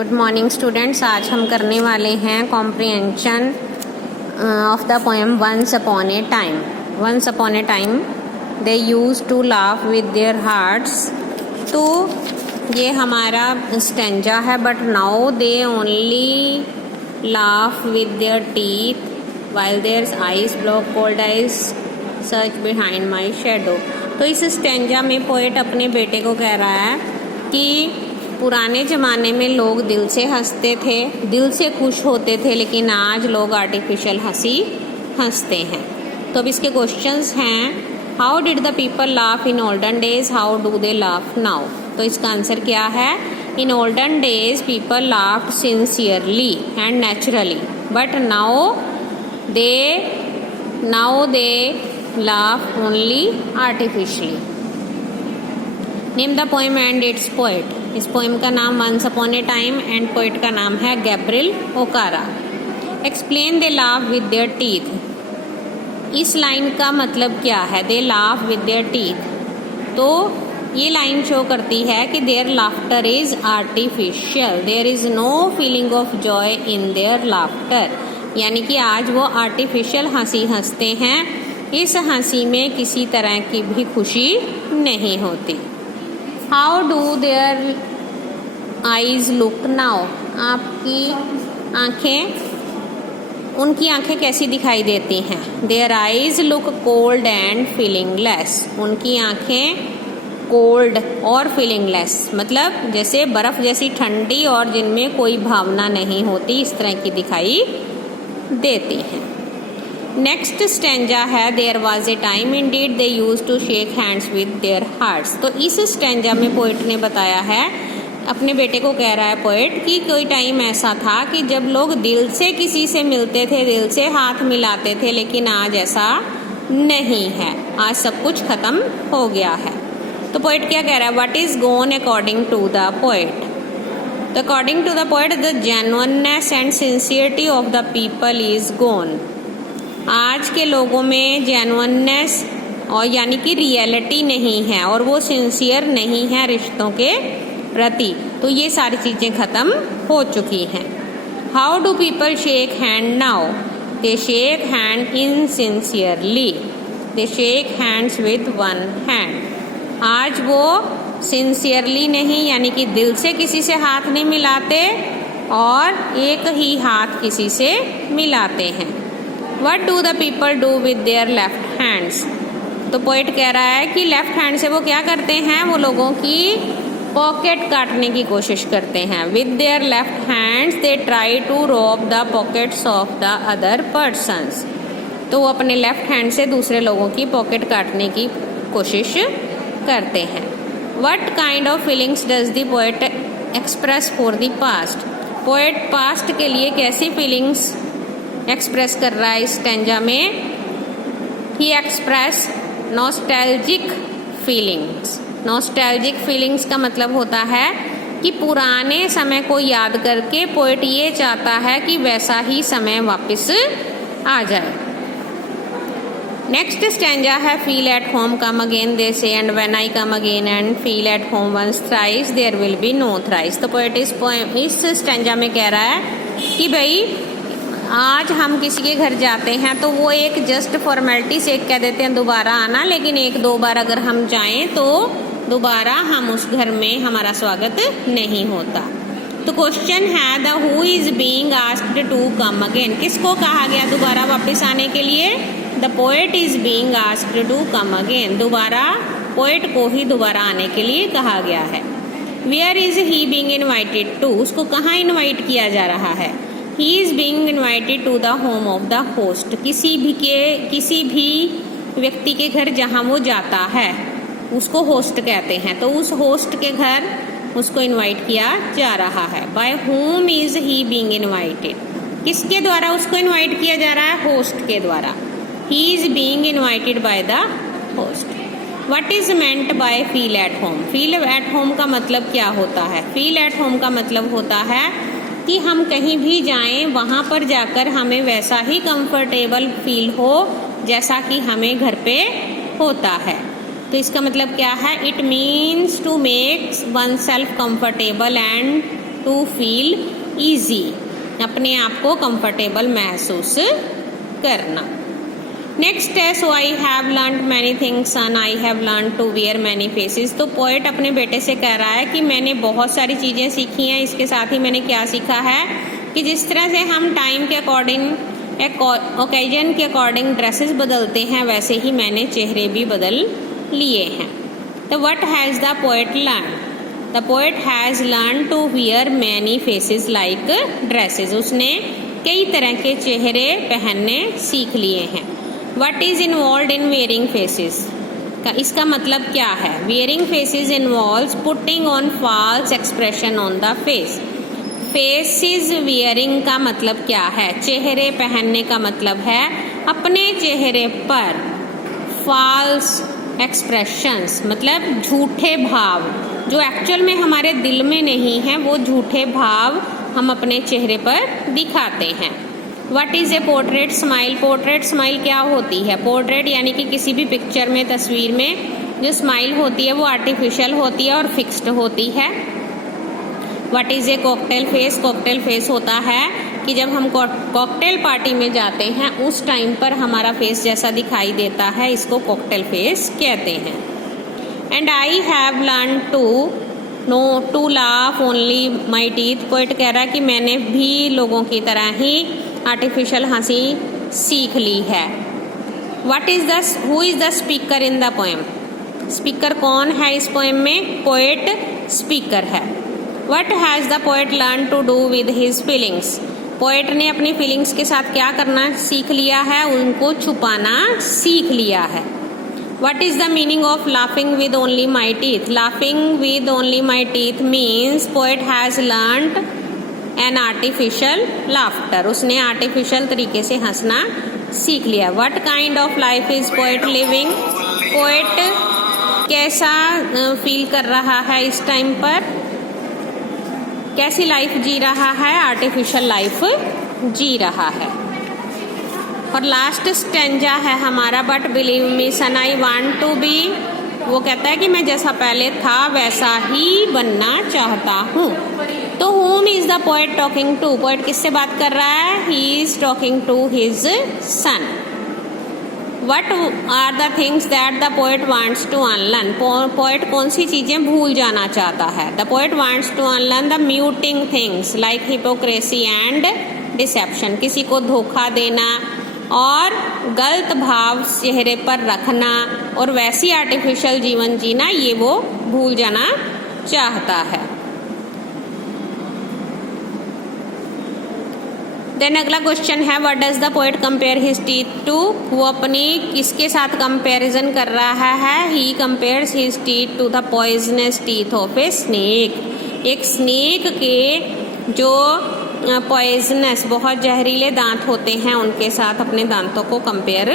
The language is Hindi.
Good morning students. आज हम करने वाले हैं comprehension of the poem once upon a time. Once upon a time they use to laugh with their hearts. तो ये हमारा स्टेंजा है, but now they only laugh with their teeth while their eyes block cold eyes search behind my shadow. तो इस स्टेंजा में पोएट अपने बेटे को कह रहा है कि पुराने ज़माने में लोग दिल से हंसते थे, दिल से खुश होते थे, लेकिन आज लोग आर्टिफिशियल हंसी हंसते हैं। तो अब इसके क्वेश्चंस हैं, how did the people laugh in olden days, how do they laugh now. तो इसका आंसर क्या है, in olden days people laughed sincerely and naturally, but now they laugh only artificially. Name the poem and its poet. इस पोएम का नाम once upon a time and poet का नाम है Gabriel Okara. Explain they laugh with their teeth. इस लाइन का मतलब क्या है, दे लाफ विद देयर टीथ। तो ये लाइन शो करती है कि their laughter is artificial, there is no feeling of joy in their laughter. यानी कि आज वो आर्टिफिशियल हंसी हंसते हैं, इस हंसी में किसी तरह की भी खुशी नहीं होती। How do their eyes look now. आपकी आंखें, उनकी आंखें कैसी दिखाई देती हैं, their eyes look cold and feelingless. उनकी आंखें कोल्ड और फीलिंगलेस, मतलब जैसे बर्फ जैसी ठंडी और जिनमें कोई भावना नहीं होती, इस तरह की दिखाई देती हैं। नेक्स्ट स्टेंजा है, there was a time indeed they use to shake hands with their hearts. तो इस स्टेंजा में पोएट ने बताया है, अपने बेटे को कह रहा है पोएट कि कोई टाइम ऐसा था कि जब लोग दिल से किसी से मिलते थे, दिल से हाथ मिलाते थे, लेकिन आज ऐसा नहीं है, आज सब कुछ खत्म हो गया है। तो पोएट क्या कह रहा है, what is gone according to the poet. तो according to the poet the genuineness and sincerity of the people is gone. आज के लोगों में जेन्युइननेस और यानी कि रियलिटी नहीं है, और वो सिंसियर नहीं है रिश्तों के प्रति। तो ये सारी चीज़ें ख़त्म हो चुकी हैं। How do people shake hand now, they shake hand insincerely, they shake hands with one hand. आज वो सिंसियरली नहीं, यानी कि दिल से किसी से हाथ नहीं मिलाते और एक ही हाथ किसी से मिलाते हैं। What do the people do with their left hands? तो पोएट कह रहा है कि लेफ्ट हैंड से वो क्या करते हैं, वो लोगों की पॉकेट काटने की कोशिश करते हैं। With their left hands they try to rob the pockets of the other persons. तो वो अपने लेफ्ट हैंड से दूसरे लोगों की पॉकेट काटने की कोशिश करते हैं। What kind of feelings does the poet express for the past? Poet past के लिए कैसी फीलिंग्स एक्सप्रेस कर रहा है इस स्टेंजा में। He express nostalgic feelings. Nostalgic feelings का मतलब होता है कि पुराने समय को याद करके पोएट ये चाहता है कि वैसा ही समय वापस आ जाए। नेक्स्ट स्टेंजा है, feel at home come again they say, and when I come again and feel at home once thrice there will be no thrice. तो पोएट इस स्टेंजा में कह रहा है कि भाई आज हम किसी के घर जाते हैं तो वो एक जस्ट फॉर्मेलिटी से कह देते हैं दोबारा आना, लेकिन एक दो बार अगर हम जाएं तो दोबारा हम उस घर में हमारा स्वागत नहीं होता। तो क्वेश्चन है, the who is being asked to come again. किसको कहा गया दोबारा वापस आने के लिए, the poet is being asked to come again. दोबारा पोएट को ही दोबारा आने के लिए कहा गया है। Where is he being invited to, उसको कहाँ इन्वाइट किया जा रहा है। He is being invited to the home of the host. किसी भी व्यक्ति के घर जहाँ वो जाता है उसको होस्ट कहते हैं। तो उस होस्ट के घर उसको इनवाइट किया जा रहा है। By whom is he being invited? किसके द्वारा उसको इनवाइट किया जा रहा है, होस्ट के द्वारा। He is being invited by the host. What is meant by feel at home? Feel at home का मतलब क्या होता है। Feel at home का मतलब होता है कि हम कहीं भी जाएं, वहाँ पर जाकर हमें वैसा ही कंफर्टेबल फील हो जैसा कि हमें घर पे होता है। तो इसका मतलब क्या है, it means to make one self comfortable and to feel easy, अपने आप को कंफर्टेबल महसूस करना। नेक्स्ट है so I have learned many things son, I have learn to wear many faces. तो पोएट अपने बेटे से कह रहा है कि मैंने बहुत सारी चीज़ें सीखी हैं, इसके साथ ही मैंने क्या सीखा है कि जिस तरह से हम टाइम के अकॉर्डिंग, ओकेजन के अकॉर्डिंग ड्रेसेस बदलते हैं, वैसे ही मैंने चेहरे भी बदल लिए हैं। तो what has the poet learn? The poet has learn to wear many faces like dresses. उसने कई तरह के चेहरे पहनने सीख लिए हैं। What is involved in wearing faces? का इसका मतलब क्या है? Wearing faces involves putting on false expression on the face. Faces wearing का मतलब क्या है? चेहरे पहनने का मतलब है अपने चेहरे पर false expressions, मतलब झूठे भाव जो एक्चुअल में हमारे दिल में नहीं है, वो झूठे भाव हम अपने चेहरे पर दिखाते हैं। What is a portrait smile? Portrait smile क्या होती है? पोर्ट्रेट यानी कि किसी भी पिक्चर में, तस्वीर में जो स्माइल होती है वो आर्टिफिशियल होती है और फिक्स्ड होती है। What is a cocktail face? Cocktail face होता है कि जब हम कॉकटेल पार्टी में जाते हैं उस टाइम पर हमारा फेस जैसा दिखाई देता है, इसको कॉकटेल फेस कहते हैं। And I have learn to laugh only my teeth. Poet कह रहा है कि मैंने भी लोगों की तरह ही आर्टिफिशियल हंसी सीख ली है। Who is the speaker in the poem? Speaker कौन है इस पोएम में? पोएट स्पीकर है। What has the poet learn to do with his feelings? Poet ने अपनी फीलिंग्स के साथ क्या करना सीख लिया है? उनको छुपाना सीख लिया है। What is the meaning of laughing with only my teeth? Laughing with only my teeth means poet has learnt an artificial laughter. उसने artificial तरीके से हंसना सीख लिया। What kind of life is poet living? Poet कैसा फील कर रहा है इस टाइम पर? कैसी लाइफ जी रहा है? आर्टिफिशियल लाइफ जी रहा है। और लास्ट स्टेंजा है हमारा, but believe me son I want to be. वो कहता है कि मैं जैसा पहले था वैसा ही बनना चाहता हूँ। तो whom is the poet talking to? Poet किससे बात कर रहा है? He is talking to his son. What are the things that the poet wants to unlearn? Poet कौन सी चीजें भूल जाना चाहता है? The poet wants to unlearn the muting things like hypocrisy and deception. किसी को धोखा देना और गलत भाव चेहरे पर रखना और वैसी आर्टिफिशियल जीवन जीना, ये वो भूल जाना चाहता है। देन अगला क्वेश्चन है what does the poet compare his teeth to? वो अपनी किसके साथ कंपैरिजन कर रहा है? He compares his teeth to the poisonous teeth of a snake. एक स्नेक के जो पॉइजनस बहुत जहरीले दांत होते हैं उनके साथ अपने दांतों को कंपेयर